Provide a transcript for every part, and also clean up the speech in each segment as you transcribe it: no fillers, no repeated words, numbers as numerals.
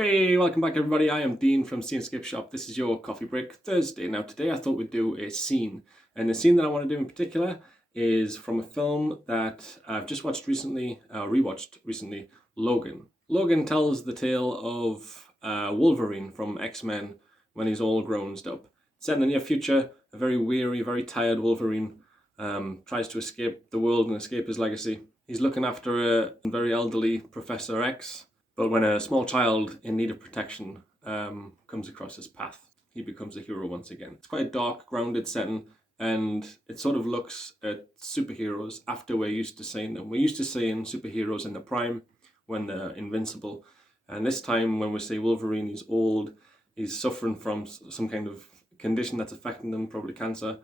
Hey, welcome back everybody. I am Dean from Scenescapeshop. This is your Coffee Break Thursday. Now today I thought we'd do a scene. And the scene that I want to do in particular is from a film that I've just watched recently, rewatched recently, Logan. Logan tells the tale of Wolverine from X-Men when he's all grown up. Set in the near future, a very weary, very tired Wolverine tries to escape the world and escape his legacy. He's looking after a very elderly Professor X. But when a small child in need of protection comes across his path, he becomes a hero once again. It's quite a dark, grounded setting, and it sort of looks at superheroes after we're used to seeing them. We're used to seeing superheroes in the prime, when they're invincible. And this time, when we see Wolverine, he's old, he's suffering from some kind of condition that's affecting him, probably cancer.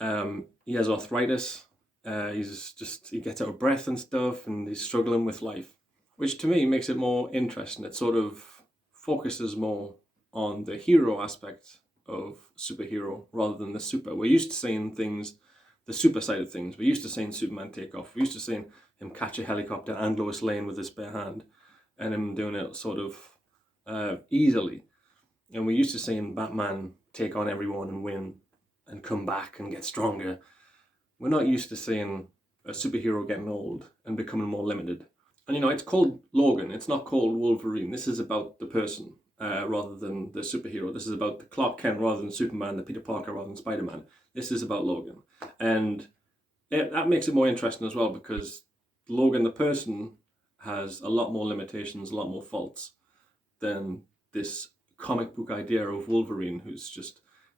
He has arthritis, he gets out of breath and stuff, and he's struggling with life. Which to me makes it more interesting. It sort of focuses more on the hero aspect of superhero rather than the super. We're used to seeing things, the super side of things. We're used to seeing Superman take off. We're used to seeing him catch a helicopter and Lois Lane with his bare hand and him doing it sort of easily. And we're used to seeing Batman take on everyone and win and come back and get stronger. We're not used to seeing a superhero getting old and becoming more limited. And you know, it's called Logan, it's not called Wolverine. This is about the person rather than the superhero. This is about the Clark Kent rather than Superman, the Peter Parker rather than Spider-Man. This is about Logan. And that makes it more interesting as well, because Logan, the person, has a lot more limitations, a lot more faults than this comic book idea of Wolverine, who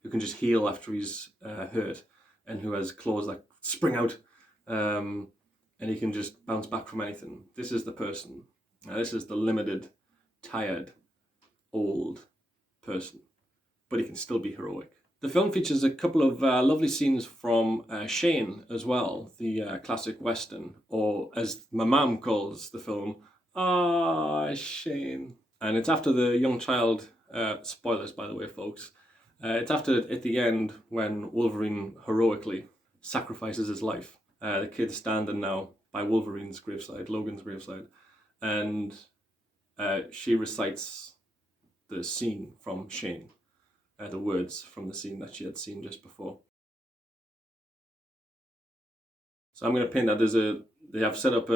can just heal after he's hurt and who has claws that spring out. And he can just bounce back from anything. This is the person. This is the limited, tired, old person. But he can still be heroic. The film features a couple of lovely scenes from Shane as well, the classic Western, or as my mum calls the film, Shane. And it's after the young child, spoilers by the way folks, it's after at the end when Wolverine heroically sacrifices his life. The kid's standing now by Wolverine's graveside, Logan's graveside, and she recites the scene from Shane, the words from the scene that she had seen just before. So I'm going to paint that. They have set up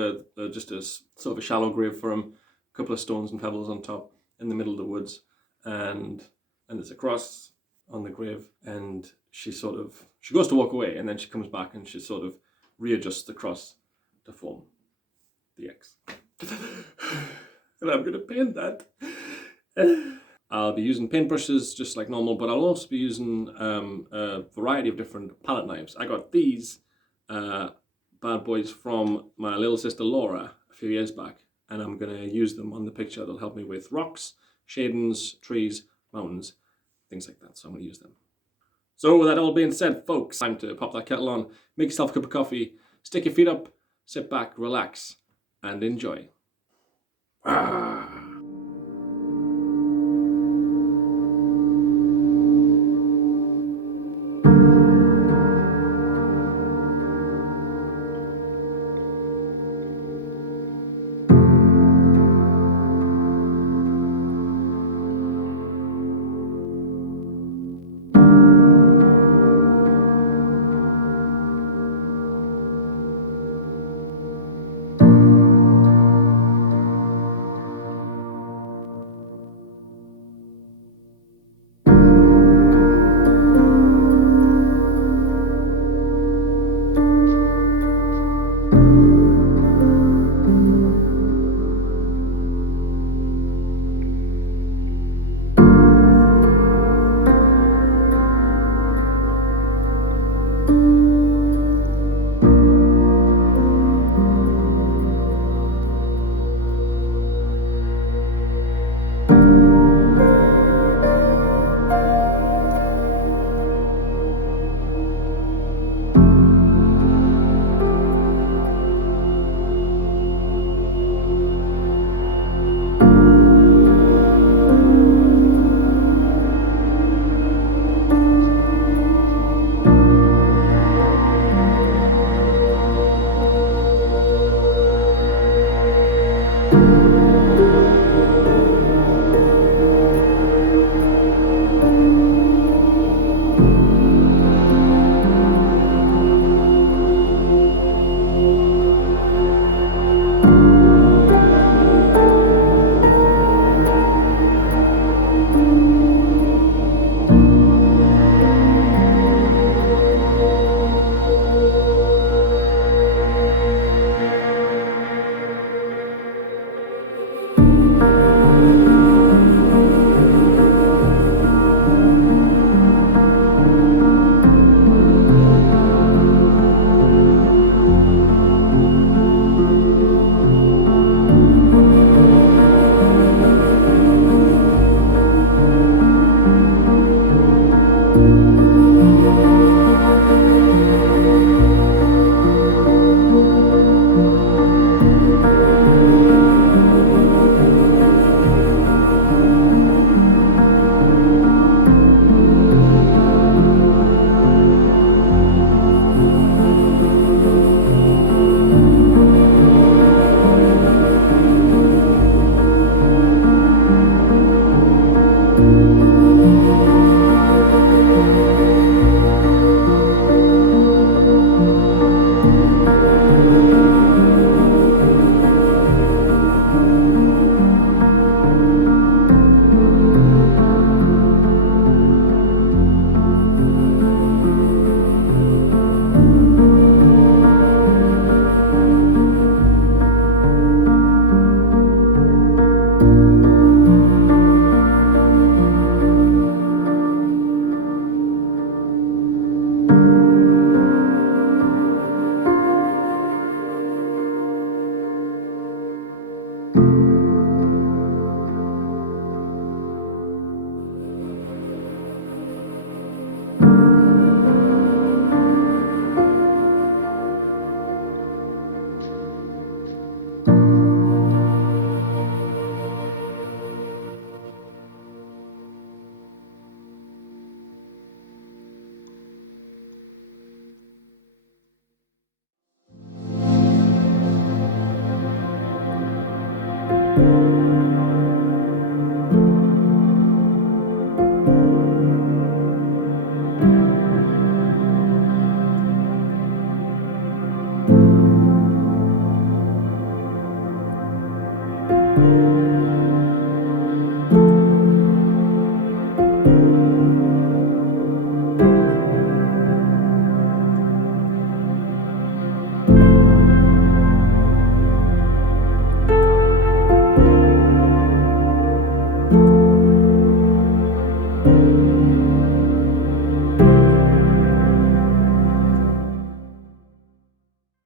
just a sort of a shallow grave for him, a couple of stones and pebbles on top in the middle of the woods, and there's a cross on the grave, and she goes to walk away, and then she comes back and she sort of readjusts the cross to form the X. And I'm going to paint that. I'll be using paintbrushes just like normal, but I'll also be using a variety of different palette knives. I got these bad boys from my little sister Laura a few years back, and I'm going to use them on the picture. They'll help me with rocks, shadings, trees, mountains, things like that. So I'm going to use them. So with that all being said, folks, time to pop that kettle on, make yourself a cup of coffee, stick your feet up, sit back, relax, and enjoy.